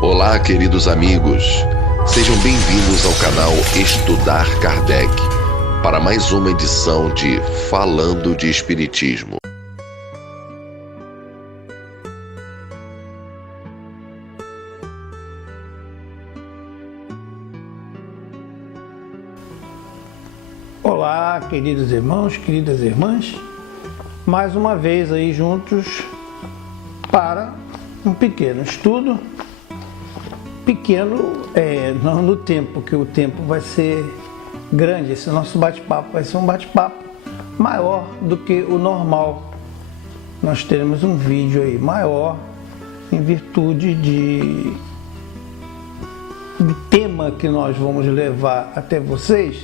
Olá, queridos amigos. Sejam bem-vindos ao canal Estudar Kardec para mais uma edição de Falando de Espiritismo. Olá, queridos irmãos, queridas irmãs, mais uma vez aí juntos para um pequeno estudo, não no tempo, que o tempo vai ser grande, esse nosso bate-papo vai ser um bate-papo maior do que o normal. Nós teremos um vídeo aí maior em virtude do tema que nós vamos levar até vocês,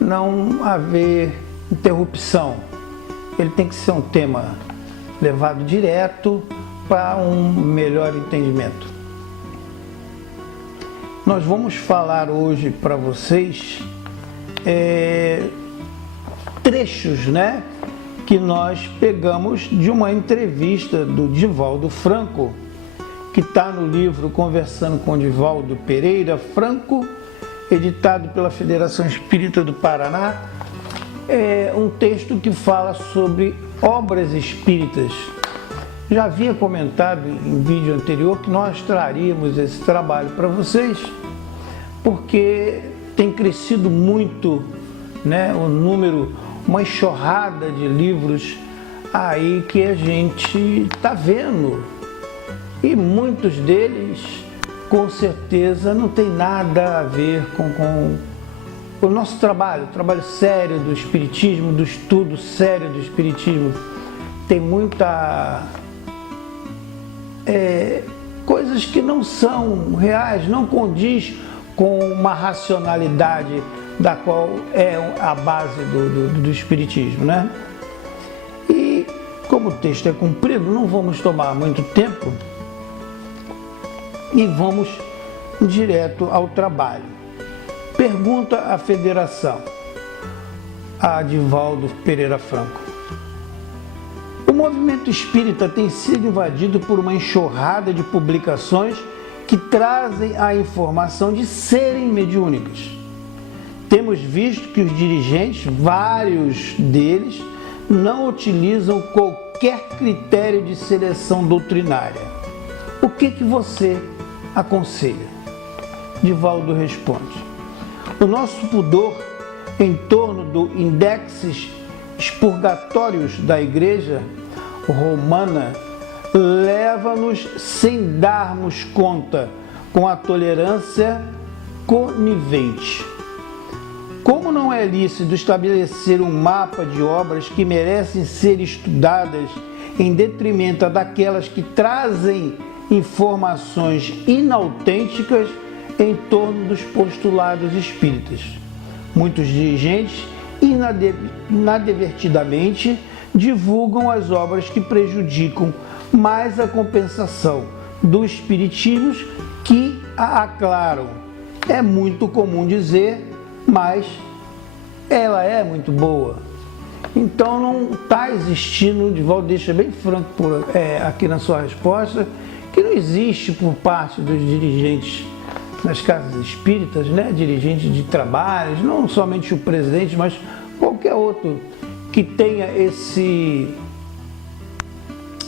não haver interrupção. Ele tem que ser um tema levado direto para um melhor entendimento. Nós vamos falar hoje para vocês trechos, que nós pegamos de uma entrevista do Divaldo Franco, que está no livro Conversando com Divaldo Pereira Franco, editado pela Federação Espírita do Paraná. É um texto que fala sobre obras espíritas. Já havia comentado em vídeo anterior que nós traríamos esse trabalho para vocês, porque tem crescido muito o número, uma enxurrada de livros aí que a gente está vendo, e muitos deles com certeza não tem nada a ver com o nosso trabalho, o trabalho sério do Espiritismo, do estudo sério do Espiritismo. Tem muita coisas que não são reais, não condiz com uma racionalidade da qual é a base do Espiritismo, E como o texto é comprido, não vamos tomar muito tempo e vamos direto ao trabalho. Pergunta à Federação, a Divaldo Pereira Franco: o movimento espírita tem sido invadido por uma enxurrada de publicações que trazem a informação de serem mediúnicas. Temos visto que os dirigentes, vários deles, não utilizam qualquer critério de seleção doutrinária. O que você aconselha? Divaldo responde: o nosso pudor em torno do indexes expurgatórios da Igreja Romana leva-nos, sem darmos conta, com a tolerância conivente. Como não é lícito estabelecer um mapa de obras que merecem ser estudadas em detrimento daquelas que trazem informações inautênticas em torno dos postulados espíritas, muitos dirigentes inadvertidamente divulgam as obras que prejudicam mais a compensação dos espiritismos que a aclaram. É muito comum dizer, mas ela é muito boa. Então não está existindo, Divaldo deixa bem franco aqui na sua resposta, que não existe por parte dos dirigentes nas casas espíritas, dirigentes de trabalhos, não somente o presidente, mas qualquer outro que tenha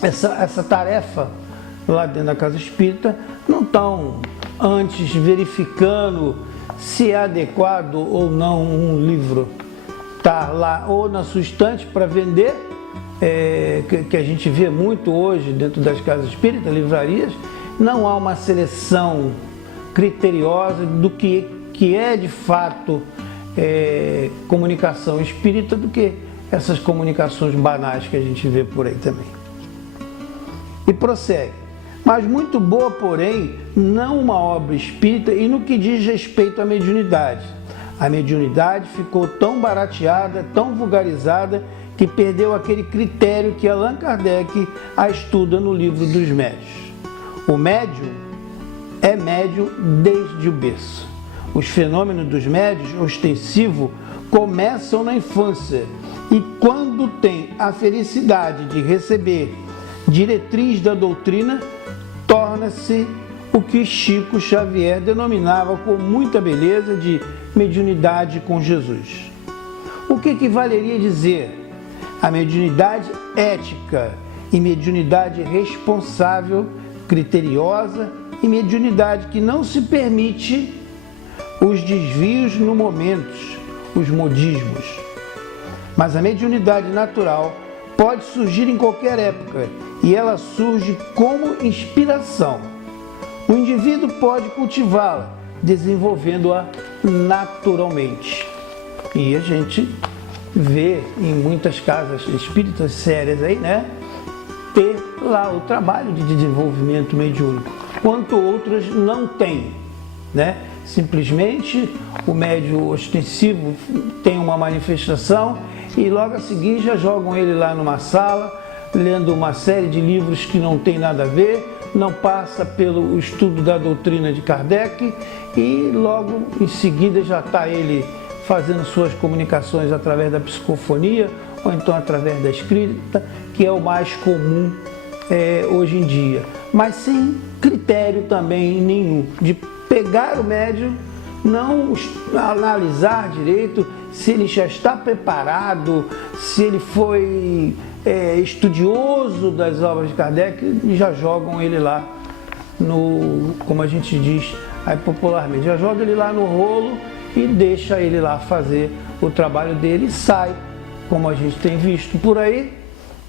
essa tarefa lá dentro da casa espírita, não estão antes verificando se é adequado ou não um livro estar lá ou na sua estante para vender, que a gente vê muito hoje dentro das casas espíritas, livrarias. Não há uma seleção criteriosa do que é de fato comunicação espírita, do que essas comunicações banais que a gente vê por aí também. E prossegue: mas muito boa, porém, não uma obra espírita, e no que diz respeito à mediunidade. A mediunidade ficou tão barateada, tão vulgarizada, que perdeu aquele critério que Allan Kardec a estuda no livro dos médiuns. O médium é médium desde o berço. Os fenômenos dos médiuns ostensivos começam na infância, e quando tem a felicidade de receber diretriz da doutrina, torna-se o que Chico Xavier denominava com muita beleza de mediunidade com Jesus. O que equivaleria a dizer a mediunidade ética e mediunidade responsável, criteriosa e mediunidade que não se permite os desvios no momento, os modismos. Mas a mediunidade natural pode surgir em qualquer época e ela surge como inspiração. O indivíduo pode cultivá-la, desenvolvendo-a naturalmente. E a gente vê em muitas casas espíritas sérias aí, né? Ter lá o trabalho de desenvolvimento mediúnico, quanto outras não têm, né? Simplesmente o médium ostensivo tem uma manifestação e logo a seguir já jogam ele lá numa sala, lendo uma série de livros que não tem nada a ver, não passa pelo estudo da doutrina de Kardec e logo em seguida já está ele fazendo suas comunicações através da psicofonia ou então através da escrita, que é o mais comum hoje em dia, mas sem critério também nenhum, de pegar o médium, não analisar direito se ele já está preparado, se ele foi estudioso das obras de Kardec, e já jogam ele lá no, como a gente diz aí popularmente, já joga ele lá no rolo e deixa ele lá fazer o trabalho dele e sai, como a gente tem visto por aí,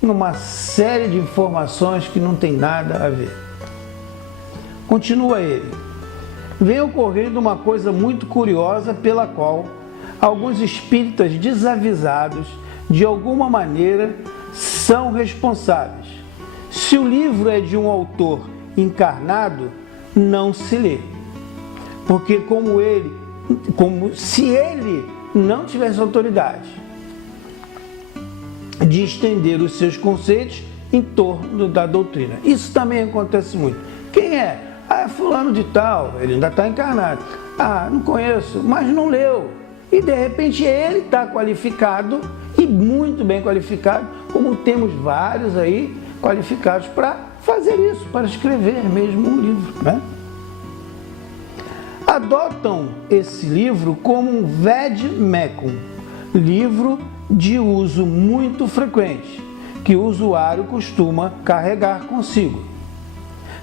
numa série de informações que não tem nada a ver. Continua ele. Vem ocorrendo uma coisa muito curiosa pela qual alguns espíritas desavisados, de alguma maneira, são responsáveis. Se o livro é de um autor encarnado, não se lê. Porque como se ele não tivesse autoridade de estender os seus conceitos em torno da doutrina. Isso também acontece muito. Quem é? Ah, é fulano de tal, ele ainda está encarnado. Ah, não conheço, mas não leu. E de repente ele está qualificado, e muito bem qualificado, como temos vários aí qualificados para fazer isso, para escrever mesmo um livro, né? Adotam esse livro como um Ved-Mecum, livro de uso muito frequente, que o usuário costuma carregar consigo,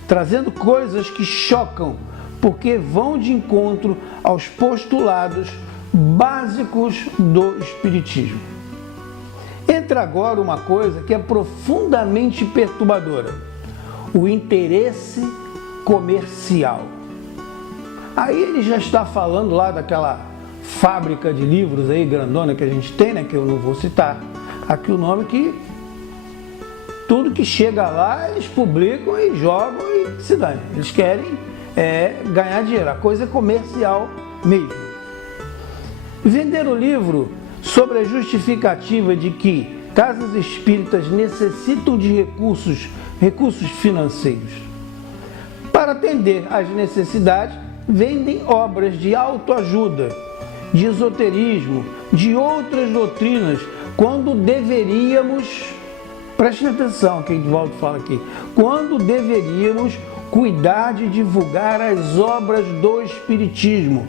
trazendo coisas que chocam, porque vão de encontro aos postulados básicos do Espiritismo. Entra agora uma coisa que é profundamente perturbadora: o interesse comercial. Aí ele já está falando lá daquela fábrica de livros aí, grandona que a gente tem, né, que eu não vou citar aqui o nome, que tudo que chega lá eles publicam e jogam e se dane. Eles querem ganhar dinheiro, a coisa é comercial mesmo. Vender o livro sobre a justificativa de que casas espíritas necessitam de recursos financeiros. Para atender às necessidades, vendem obras de autoajuda, de esoterismo, de outras doutrinas, quando deveríamos, prestem atenção que o Edivaldo fala aqui, quando deveríamos cuidar de divulgar as obras do Espiritismo,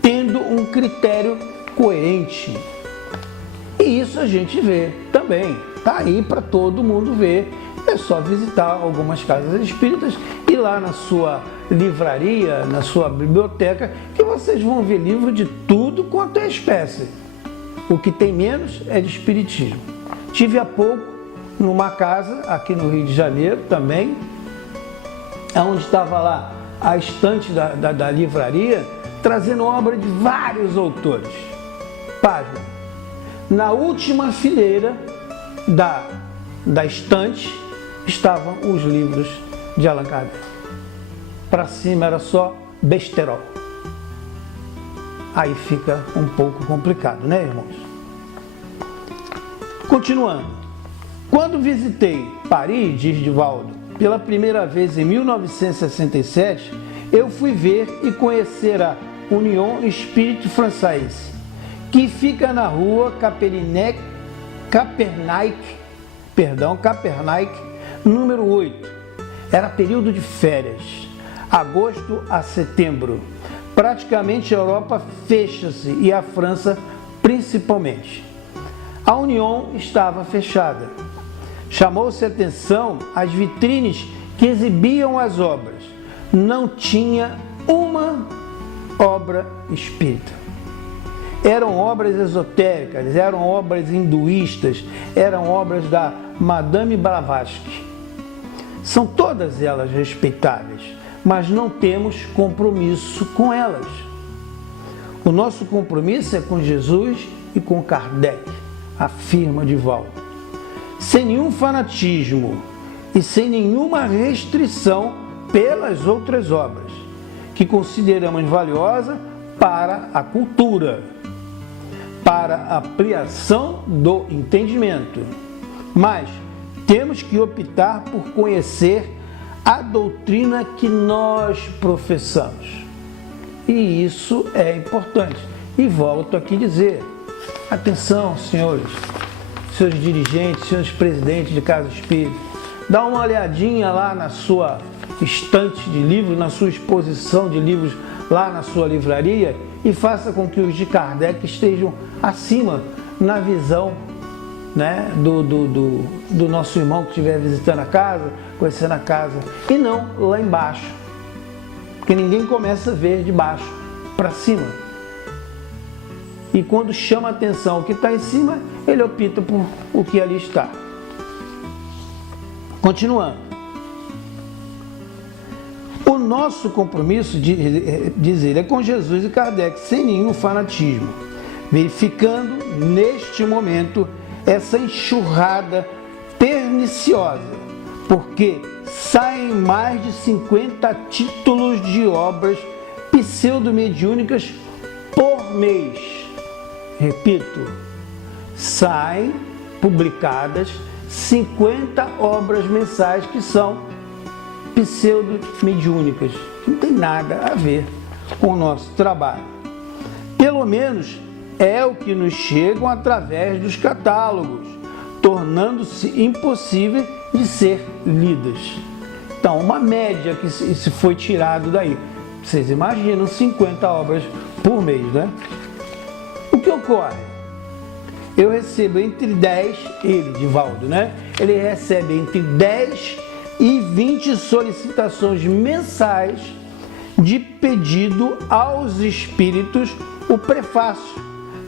tendo um critério coerente. E isso a gente vê também, está aí para todo mundo ver. É só visitar algumas casas espíritas e lá na sua livraria, na sua biblioteca, que vocês vão ver livro de tudo quanto é espécie. O que tem menos é de espiritismo. Tive há pouco numa casa aqui no Rio de Janeiro também, onde estava lá a estante da livraria, trazendo obra de vários autores. Pasmem, na última fileira da estante estavam os livros de Allan Kardec. Para cima era só besterol. Aí fica um pouco complicado, né, irmãos? Continuando. Quando visitei Paris, diz Divaldo, pela primeira vez em 1967, eu fui ver e conhecer a Union Espírite Française, que fica na rua Capernaik, número 8. Era período de férias. agosto a setembro. Praticamente a Europa fecha-se e a França principalmente. A União estava fechada. Chamou-se a atenção as vitrines que exibiam as obras. Não tinha uma obra espírita. Eram obras esotéricas, eram obras hinduístas, eram obras da Madame Blavatsky. São todas elas respeitáveis, mas não temos compromisso com elas. O nosso compromisso é com Jesus e com Kardec, afirma Divaldo. Sem nenhum fanatismo e sem nenhuma restrição pelas outras obras, que consideramos valiosa para a cultura, para a ampliação do entendimento. Mas temos que optar por conhecer a doutrina que nós professamos. E isso é importante. E volto aqui a dizer, atenção, senhores dirigentes, senhores presidentes de casa espírita, dá uma olhadinha lá na sua estante de livros, na sua exposição de livros lá na sua livraria e faça com que os de Kardec estejam acima na visão, né, do nosso irmão que estiver visitando a casa, conhecendo a casa, e não lá embaixo, porque ninguém começa a ver de baixo para cima. E quando chama a atenção o que está em cima, ele opta por o que ali está. Continuando. O nosso compromisso, diz ele, é com Jesus e Kardec, sem nenhum fanatismo, verificando neste momento essa enxurrada perniciosa, porque saem mais de 50 títulos de obras pseudo-mediúnicas por mês. Repito, saem publicadas 50 obras mensais que são pseudo-mediúnicas. Não tem nada a ver com o nosso trabalho. Pelo menos é o que nos chegam através dos catálogos, tornando-se impossível de ser lidas. Então, uma média que se foi tirado daí. Vocês imaginam 50 obras por mês, né? O que ocorre? Eu recebo entre 10, Divaldo, né? Ele recebe entre 10 e 20 solicitações mensais de pedido aos espíritos o prefácio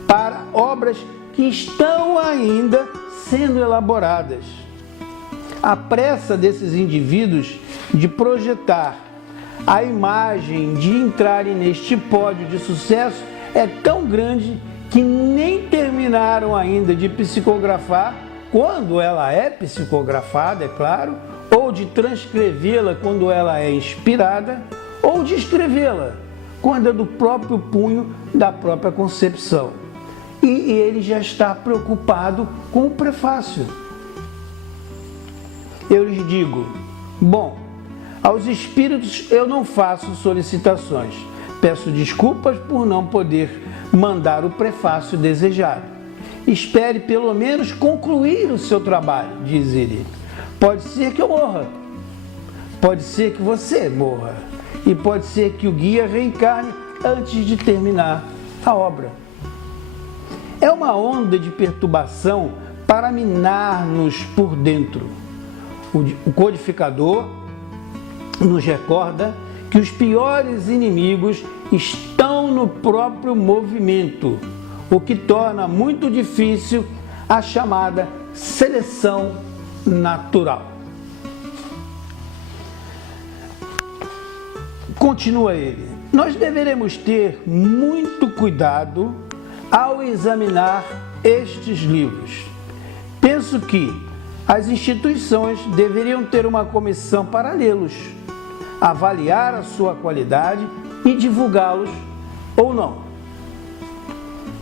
para obras que estão ainda sendo elaboradas. A pressa desses indivíduos de projetar a imagem de entrarem neste pódio de sucesso é tão grande que nem terminaram ainda de psicografar, quando ela é psicografada, é claro, ou de transcrevê-la quando ela é inspirada, ou de escrevê-la quando é do próprio punho da própria concepção. E ele já está preocupado com o prefácio. Eu lhes digo, bom, aos espíritos eu não faço solicitações. Peço desculpas por não poder mandar o prefácio desejado. Espere pelo menos concluir o seu trabalho, diz ele. Pode ser que eu morra, pode ser que você morra, e pode ser que o guia reencarne antes de terminar a obra. É uma onda de perturbação para minar-nos por dentro. O codificador nos recorda que os piores inimigos estão no próprio movimento, o que torna muito difícil a chamada seleção natural. Continua ele. Nós deveremos ter muito cuidado ao examinar estes livros. Penso que as instituições deveriam ter uma comissão para lê-los, avaliar a sua qualidade e divulgá-los ou não.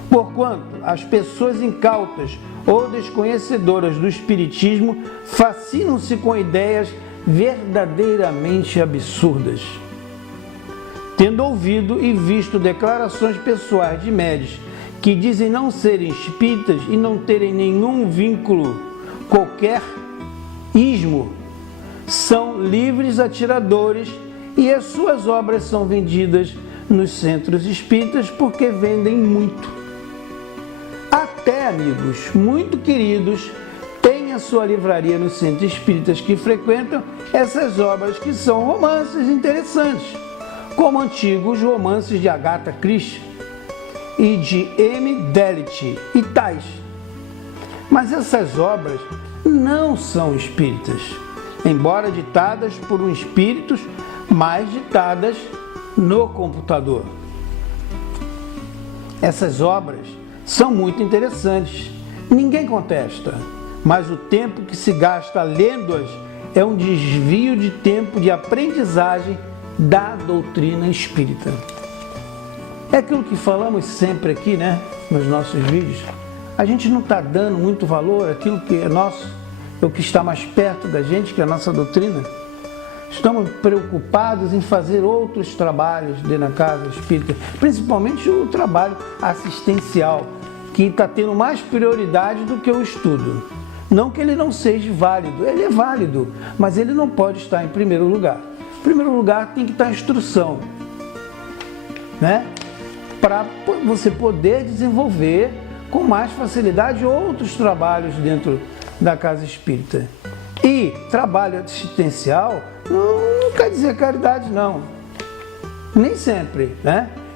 Porquanto as pessoas incautas ou desconhecedoras do espiritismo fascinam-se com ideias verdadeiramente absurdas. Tendo ouvido e visto declarações pessoais de médiuns que dizem não serem espíritas e não terem nenhum vínculo, qualquer ismo, são livres atiradores e as suas obras são vendidas nos centros espíritas porque vendem muito. Até, amigos muito queridos, têm a sua livraria nos centros espíritas que frequentam essas obras que são romances interessantes, como antigos romances de Agatha Christie e de M. Delitt e tais. Mas essas obras não são espíritas, embora ditadas por um espírito, mas ditadas no computador. Essas obras são muito interessantes, ninguém contesta, mas o tempo que se gasta lendo-as é um desvio de tempo de aprendizagem da doutrina espírita. É aquilo que falamos sempre aqui, nos nossos vídeos. A gente não está dando muito valor àquilo que é nosso, é o que está mais perto da gente, que é a nossa doutrina. Estamos preocupados em fazer outros trabalhos dentro da casa espírita, principalmente o trabalho assistencial, que está tendo mais prioridade do que o estudo. Não que ele não seja válido, ele é válido, mas ele não pode estar em primeiro lugar. Em primeiro lugar tem que estar a instrução, para você poder desenvolver com mais facilidade outros trabalhos dentro da casa espírita. E trabalho assistencial não quer dizer caridade, não. Nem sempre,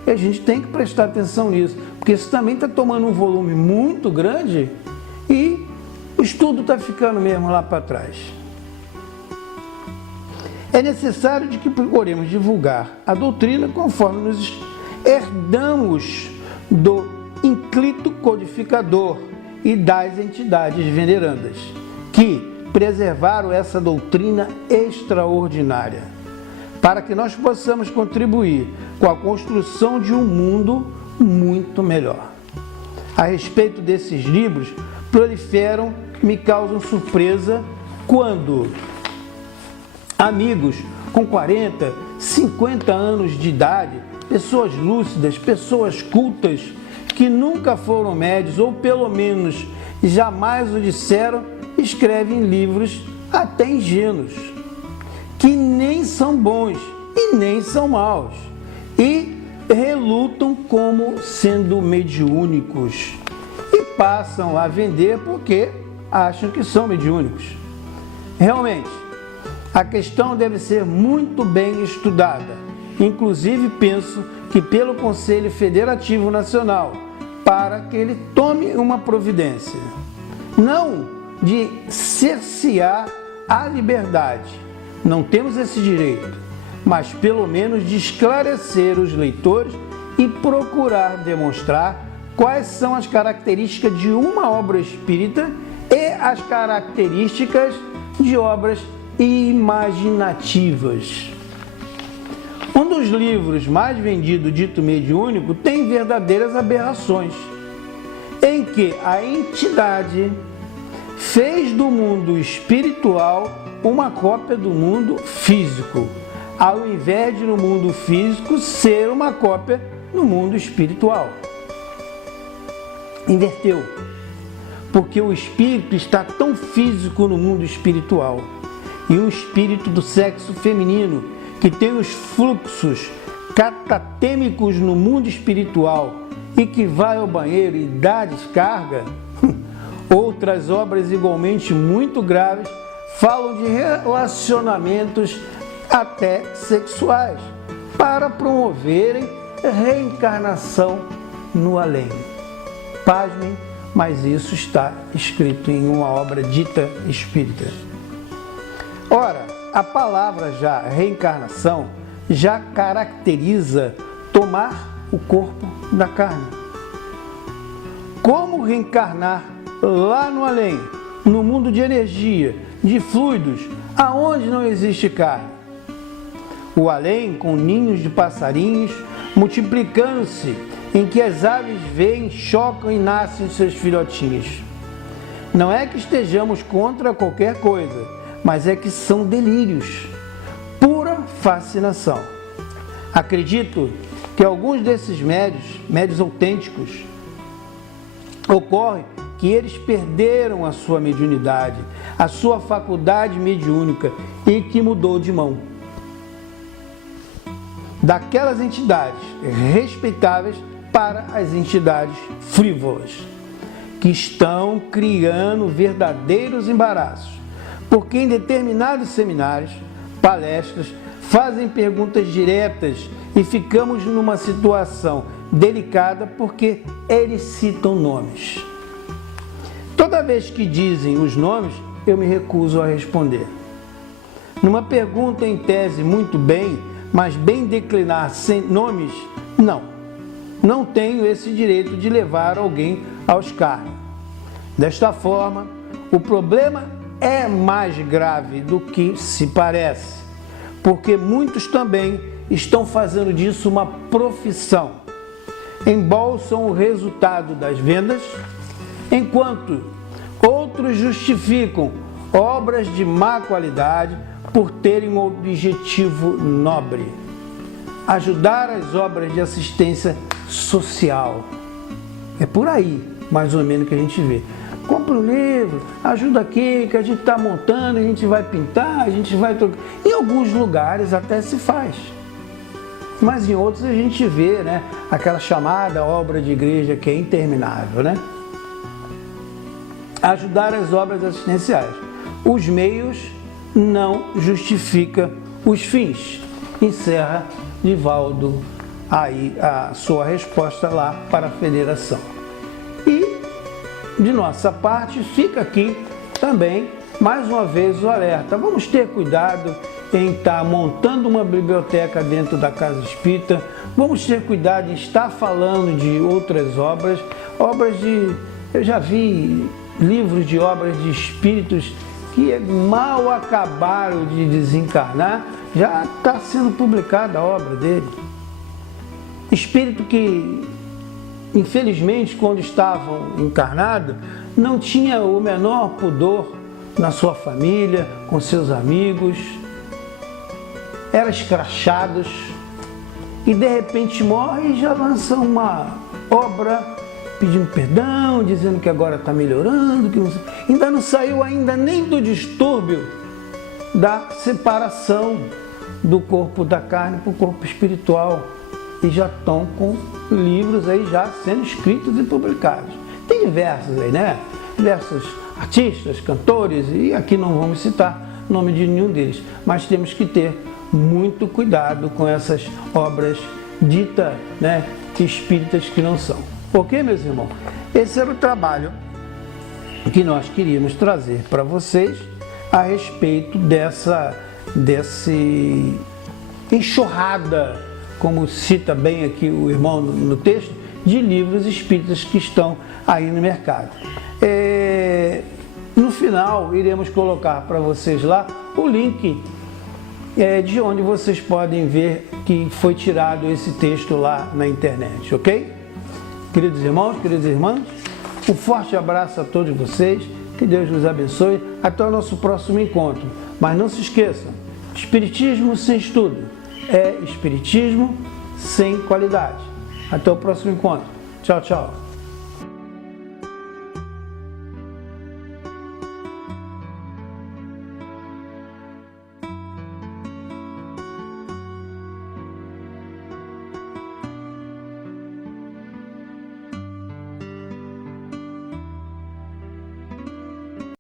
E a gente tem que prestar atenção nisso, porque isso também está tomando um volume muito grande e o estudo está ficando mesmo lá para trás. É necessário de que procuremos divulgar a doutrina conforme nos herdamos do inclito codificador e das entidades venerandas, que preservaram essa doutrina extraordinária, para que nós possamos contribuir com a construção de um mundo muito melhor. A respeito desses livros, proliferam, me causam surpresa quando amigos com 40, 50 anos de idade, pessoas lúcidas, pessoas cultas, que nunca foram médios, ou pelo menos jamais o disseram, escrevem livros até ingênuos, que nem são bons e nem são maus, e relutam como sendo mediúnicos, e passam a vender porque acham que são mediúnicos. Realmente, a questão deve ser muito bem estudada, inclusive penso que pelo Conselho Federativo Nacional, para que ele tome uma providência, não de cercear a liberdade, não temos esse direito, mas pelo menos de esclarecer os leitores e procurar demonstrar quais são as características de uma obra espírita e as características de obras imaginativas. Um dos livros mais vendidos, dito mediúnico, tem verdadeiras aberrações, em que a entidade fez do mundo espiritual uma cópia do mundo físico, ao invés de no mundo físico ser uma cópia do mundo espiritual. Inverteu, porque o espírito está tão físico no mundo espiritual, e um espírito do sexo feminino que tem os fluxos catatêmicos no mundo espiritual e que vai ao banheiro e dá descarga, outras obras igualmente muito graves falam de relacionamentos até sexuais para promoverem reencarnação no além. Pasmem, mas isso está escrito em uma obra dita espírita. Ora, a palavra já reencarnação já caracteriza tomar o corpo da carne. Como reencarnar lá no além, no mundo de energia, de fluidos, aonde não existe carne? O além com ninhos de passarinhos multiplicando-se, em que as aves veem, chocam e nascem seus filhotinhos. Não é que estejamos contra qualquer coisa, mas é que são delírios, pura fascinação. Acredito que alguns desses médios autênticos, ocorre que eles perderam a sua mediunidade, a sua faculdade mediúnica, e que mudou de mão. daquelas entidades respeitáveis para as entidades frívolas, que estão criando verdadeiros embaraços, porque em determinados seminários, palestras, fazem perguntas diretas e ficamos numa situação delicada porque eles citam nomes. Toda vez que dizem os nomes, eu me recuso a responder. Numa pergunta em tese muito bem, mas bem declinar sem nomes, não tenho esse direito de levar alguém ao escárnio. Desta forma, o problema é mais grave do que se parece, porque muitos também estão fazendo disso uma profissão. Embolsam o resultado das vendas, enquanto outros justificam obras de má qualidade por terem um objetivo nobre: ajudar as obras de assistência social. É por aí, mais ou menos, que a gente vê. Compra um livro, ajuda aqui, que a gente está montando, a gente vai pintar, a gente vai trocar. Em alguns lugares até se faz, mas em outros a gente vê, né, aquela chamada obra de igreja que é interminável, né? Ajudar as obras assistenciais. Os meios não justificam os fins. Encerra Divaldo aí a sua resposta lá para a federação. E de nossa parte fica aqui também mais uma vez o alerta: vamos ter cuidado em estar montando uma biblioteca dentro da Casa Espírita, vamos ter cuidado em estar falando de outras obras de... Eu já vi livros de obras de espíritos que mal acabaram de desencarnar, já está sendo publicada a obra dele. Espírito que, infelizmente, quando estavam encarnados, não tinha o menor pudor na sua família, com seus amigos, eram escrachados, e de repente morre e já lança uma obra pedindo perdão, dizendo que agora está melhorando, que ainda não saiu ainda nem do distúrbio da separação do corpo da carne para o corpo espiritual, e já estão com livros aí já sendo escritos e publicados. Tem diversos aí, né? Diversos artistas, cantores, e aqui não vamos citar o nome de nenhum deles, mas temos que ter muito cuidado com essas obras ditas, né, espíritas que não são. Ok, meus irmãos? Esse era o trabalho que nós queríamos trazer para vocês a respeito desse enxurrada, como cita bem aqui o irmão no texto, de livros espíritas que estão aí no mercado. No final, iremos colocar para vocês lá o link de onde vocês podem ver que foi tirado esse texto lá na internet, ok? Queridos irmãos, queridas irmãs, um forte abraço a todos vocês, que Deus nos abençoe, até o nosso próximo encontro. Mas não se esqueçam, espiritismo sem estudo é espiritismo sem qualidade. Até o próximo encontro. Tchau, tchau.